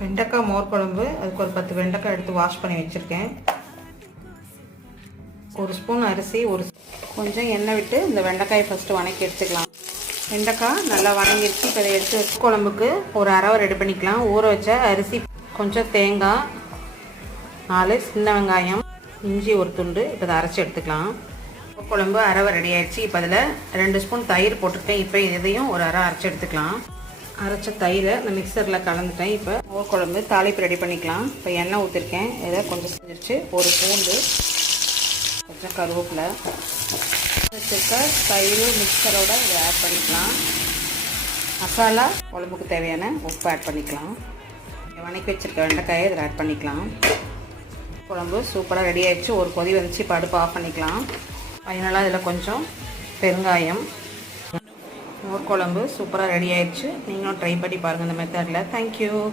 வெண்டைக்காய் மோர் குழம்பு. அதுக்கு ஒரு 10 வெண்டைக்காய் எடுத்து வாஷ் பண்ணி வச்சுருக்கேன். 1 ஸ்பூன் அரிசி, கொஞ்சம் எண்ணெய் விட்டு இந்த வெண்டைக்காயை ஃபஸ்ட்டு வதக்கி எடுத்துக்கலாம். வெண்டைக்காய் நல்லா வதங்கிடுச்சு. இப்போ இதை எடுத்து குழம்புக்கு ஒரு அரவை ரெடி பண்ணிக்கலாம். ஊற வச்ச அரிசி, கொஞ்சம் தேங்காய், 4 சின்ன வெங்காயம், இஞ்சி ஒரு துண்டு. இப்போ இதை அரைச்சி எடுத்துக்கலாம். குழம்பு அரவை ரெடி ஆகிடுச்சு. இப்போ அதில் 2 ஸ்பூன் தயிர் போட்டிருக்கேன். இப்போ இதையும் ஒரு அரை அரைச்சி எடுத்துக்கலாம். அரைச்ச தயிரை இந்த மிக்சரில் கலந்துட்டேன். இப்போ மோர் குழம்பு தாளிப்பு ரெடி பண்ணிக்கலாம். இப்போ எண்ணெய் ஊற்றிருக்கேன். இதை கொஞ்சம் செஞ்சிருச்சு. ஒரு பூண்டு, கொஞ்சம் கருவேப்பிலை வச்சுருக்க தயிர் மிக்சரோட இதை ஆட் பண்ணிக்கலாம். மசாலா குழம்புக்கு தேவையான உப்பு ஆட் பண்ணிக்கலாம். வதக்கி வச்சுருக்க வெண்டைக்காயை இதில் ஆட் பண்ணிக்கலாம். குழம்பு சூப்பராக ரெடி ஆகிடுச்சு. ஒரு கொதி வந்துச்சு. இப்போ அடுப்பு ஆஃப் பண்ணிக்கலாம். ஃபைனலாக இதில் கொஞ்சம் பெருங்காயம். மோர் குழம்பு சூப்பராக ரெடி ஆகிடுச்சு. நீங்களும் ட்ரை பண்ணி பாருங்கள் இந்த மெத்தடில். தேங்க்யூ.